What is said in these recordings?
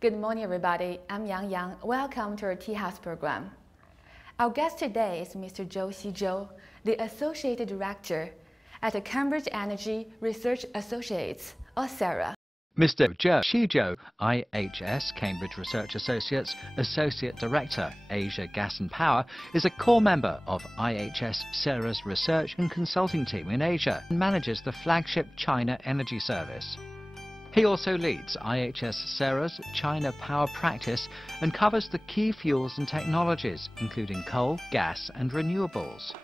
Good morning, everybody. I'm Yang. Welcome to our Tea House program. Our guest today is Mr. Zhouxizhou, the Associate Director at the Cambridge Energy Research Associates, or CERA. Mr. Zhouxizhou, IHS Cambridge Research Associates Associate Director, Asia Gas and Power, is a core member of IHS CERA's research and consulting team in Asia and manages the flagship China Energy Service. He also leads IHS CERA's China Power practice and covers the key fuels and technologies, including coal, gas and renewables.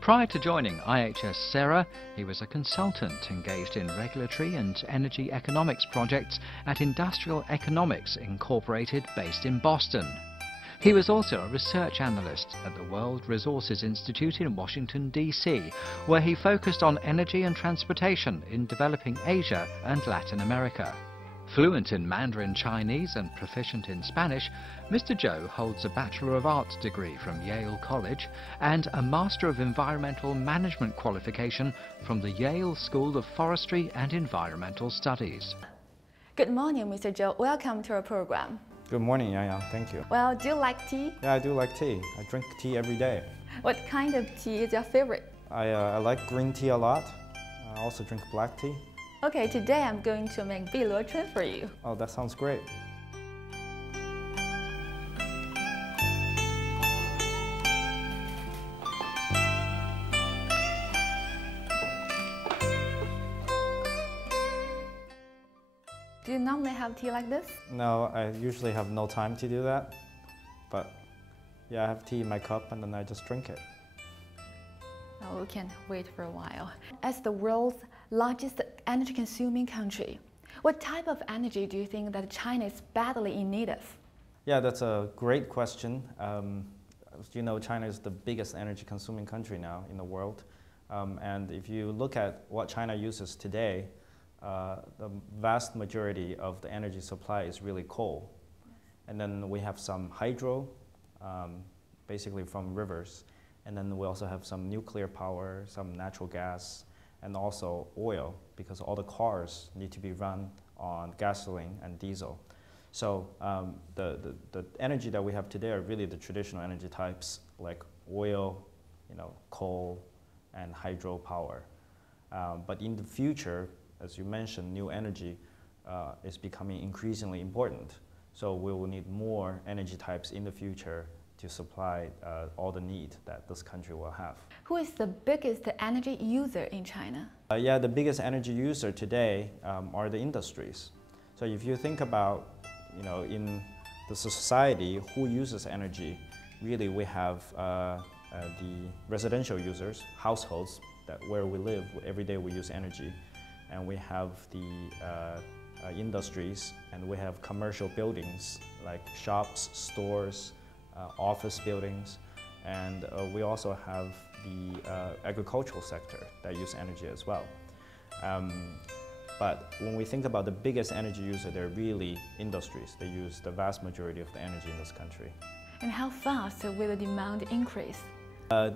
Prior to joining IHS CERA, he was a consultant engaged in regulatory and energy economics projects at Industrial Economics Incorporated based in Boston. He was also a research analyst at the World Resources Institute in Washington, D.C., where he focused on energy and transportation in developing Asia and Latin America. Fluent in Mandarin Chinese and proficient in Spanish, Mr. Zhou holds a Bachelor of Arts degree from Yale College and a Master of Environmental Management qualification from the Yale School of Forestry and Environmental Studies. Good morning, Mr. Zhou. Welcome to our program. Good morning, Yang. Thank you. Well, do you like tea? Yeah, I do like tea. I drink tea every day. What kind of tea is your favorite? I like green tea a lot. I also drink black tea. Okay, today I'm going to make Biluochun for you. Oh, that sounds great. Do you normally have tea like this? No, I usually have no time to do that. But yeah, I have tea in my cup and then I just drink it. Oh, we can wait for a while. As the world's largest energy-consuming country, what type of energy do you think that China is badly in need of? Yeah, that's a great question. As you know, China is the biggest energy-consuming country now in the world. And if you look at what China uses today, the vast majority of the energy supply is really coal. And then we have some hydro, basically from rivers. And then we also have some nuclear power, some natural gas, and also oil, because all the cars need to be run on gasoline and diesel. So the energy that we have today are really the traditional energy types like oil, coal, and hydropower. But in the future, as you mentioned, new energy is becoming increasingly important. So we will need more energy types in the future to supply all the need that this country will have. Who is the biggest energy user in China? Yeah, the biggest energy user today are the industries. So if you think about, in the society, who uses energy, really we have the residential users, households, where we live, every day we use energy. And we have the industries, and we have commercial buildings like shops, stores, office buildings, and we also have the agricultural sector that use energy as well. But when we think about the biggest energy user, they're really industries. They use the vast majority of the energy in this country. And how fast will the demand increase?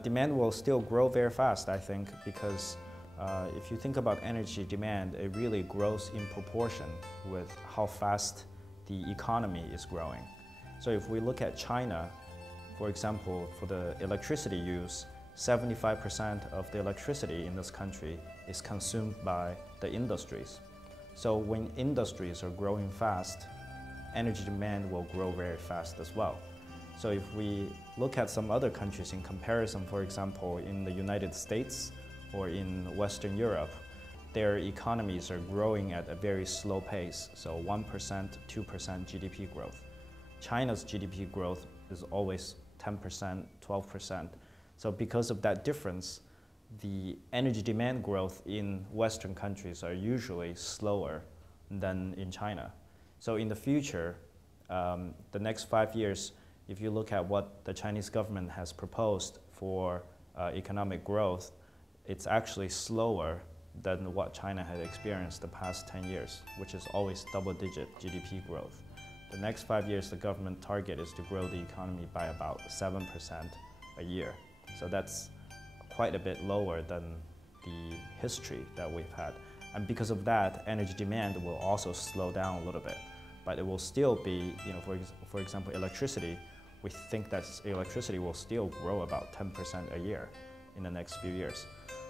Demand will still grow very fast, I think, because if you think about energy demand, it really grows in proportion with how fast the economy is growing. So if we look at China, for example, for the electricity use, 75% of the electricity in this country is consumed by the industries. So when industries are growing fast, energy demand will grow very fast as well. So if we look at some other countries in comparison, for example, in the United States or in Western Europe, their economies are growing at a very slow pace, so 1%, 2% GDP growth. China's GDP growth is always 10%, 12%. So because of that difference, the energy demand growth in Western countries are usually slower than in China. So in the future, the next 5 years, if you look at what the Chinese government has proposed for economic growth, it's actually slower than what China had experienced the past 10 years, which is always double-digit GDP growth. The next 5 years, the government target is to grow the economy by about 7% a year. So that's quite a bit lower than the history that we've had. And because of that, energy demand will also slow down a little bit. but it will still be, for example, electricity. We think that electricity will still grow about 10% a year in the next few years.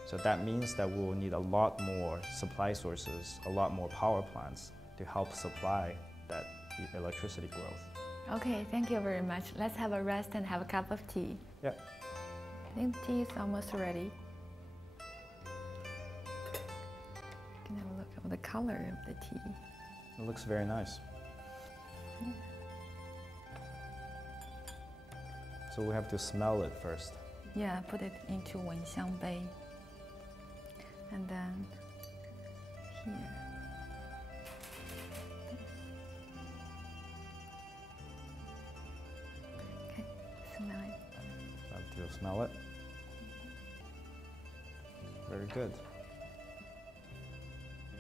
So that means that we will need a lot more supply sources, a lot more power plants to help supply that electricity growth. Okay, thank you very much. Let's have a rest and have a cup of tea. Yeah. I think tea is almost ready. You can have a look at the color of the tea. It looks very nice. Yeah. So we have to smell it first. Yeah, put it into 闻香杯. And then here. Okay, smell it. Have to smell it. Very good.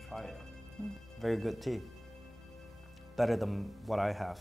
Try it. Very good tea. Better than what I have.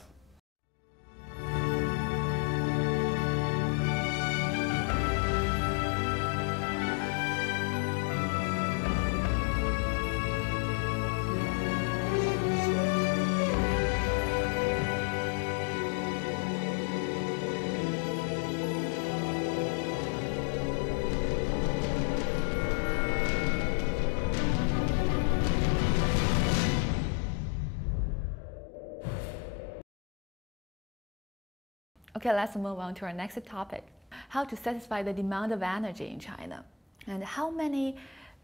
Okay, let's move on to our next topic. How to satisfy the demand of energy in China. And how many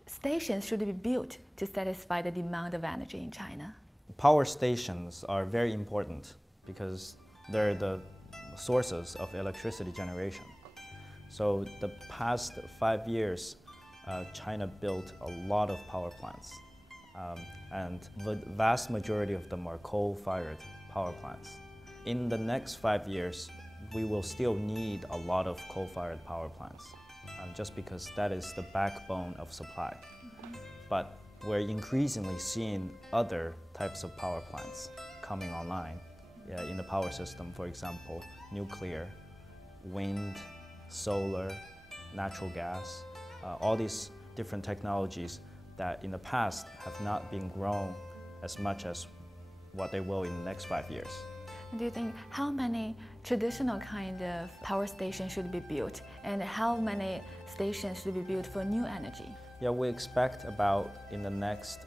stations should be built to satisfy the demand of energy in China? Power stations are very important because they're the sources of electricity generation. So the past 5 years, China built a lot of power plants. And the vast majority of them are coal-fired power plants. In the next 5 years, we will still need a lot of coal-fired power plants, just because that is the backbone of supply. But we're increasingly seeing other types of power plants coming online in the power system. For example, nuclear, wind, solar, natural gas, all these different technologies that in the past have not been grown as much as what they will in the next 5 years. Do you think how many traditional kind of power stations should be built, and how many stations should be built for new energy? Yeah, we expect about in the next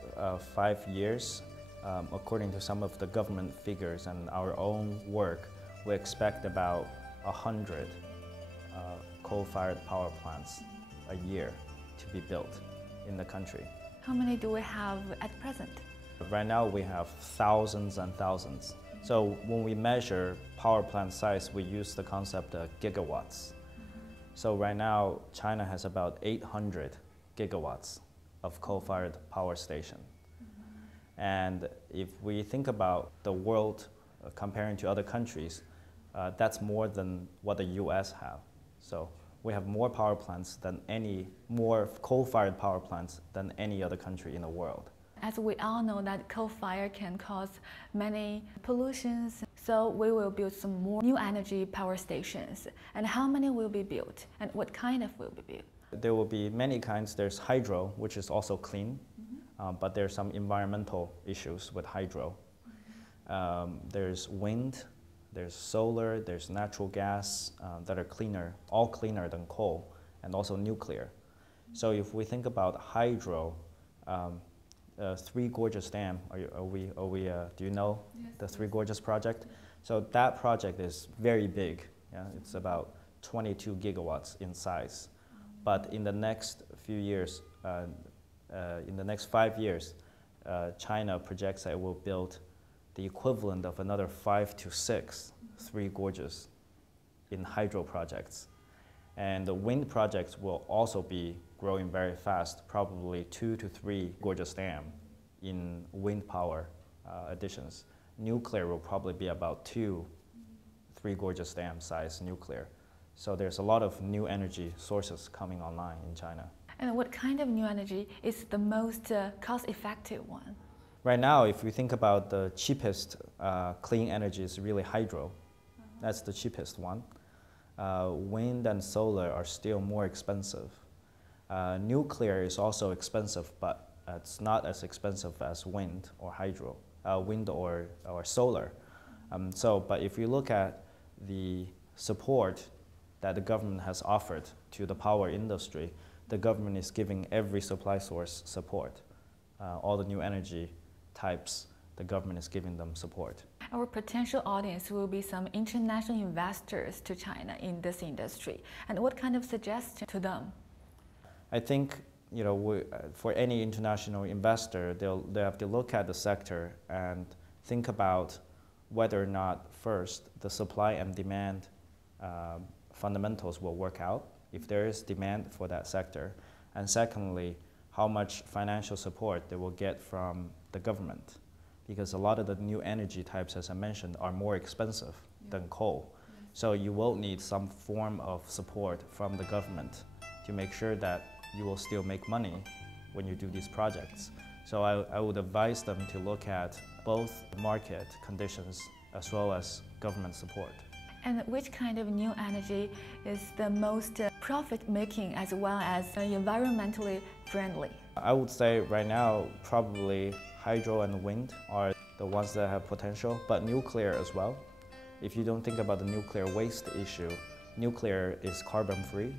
5 years, according to some of the government figures and our own work, we expect about 100 coal-fired power plants a year to be built in the country. How many do we have at present? Right now we have thousands and thousands. So when we measure power plant size, we use the concept of gigawatts. So right now, China has about 800 gigawatts of coal-fired power station. And if we think about the world comparing to other countries, that's more than what the US have. So we have more power plants than more coal-fired power plants than any other country in the world. As we all know that coal fire can cause many pollutions, so we will build some more new energy power stations. And how many will be built, and what kind of will be built? There will be many kinds. There's hydro, which is also clean, but there's some environmental issues with hydro. There's wind, there's solar, there's natural gas that are cleaner, all cleaner than coal, and also nuclear. So if we think about hydro, Three Gorges Dam, do you know the Three Gorges project? So that project is very big. Yeah? It's about 22 gigawatts in size. But in the next few years, in the next 5 years, China projects that it will build the equivalent of another 5 to 6 Three Gorges in hydro projects. And the wind projects will also be growing very fast, probably 2 to 3 Gorges Dam in wind power additions. Nuclear will probably be about 2 Three Gorges Dam size nuclear. So there's a lot of new energy sources coming online in China. And what kind of new energy is the most cost-effective one? Right now, if we think about the cheapest clean energy, is really hydro. That's the cheapest one. Wind and solar are still more expensive. Nuclear is also expensive, but it's not as expensive as wind or hydro. wind or solar. But if you look at the support that the government has offered to the power industry, the government is giving every supply source support. All the new energy types, the government is giving them support. Our potential audience will be some international investors to China in this industry. And what kind of suggestion to them? I think, for any international investor, they'll have to look at the sector and think about whether or not, first, the supply and demand fundamentals will work out, if there is demand for that sector, and secondly, how much financial support they will get from the government. Because a lot of the new energy types, as I mentioned, are more expensive than coal. So you will need some form of support from the government to make sure that you will still make money when you do these projects. So I would advise them to look at both market conditions as well as government support. And which kind of new energy is the most profit-making as well as environmentally friendly? I would say right now, probably hydro and wind are the ones that have potential, but nuclear as well. If you don't think about the nuclear waste issue, nuclear is carbon-free.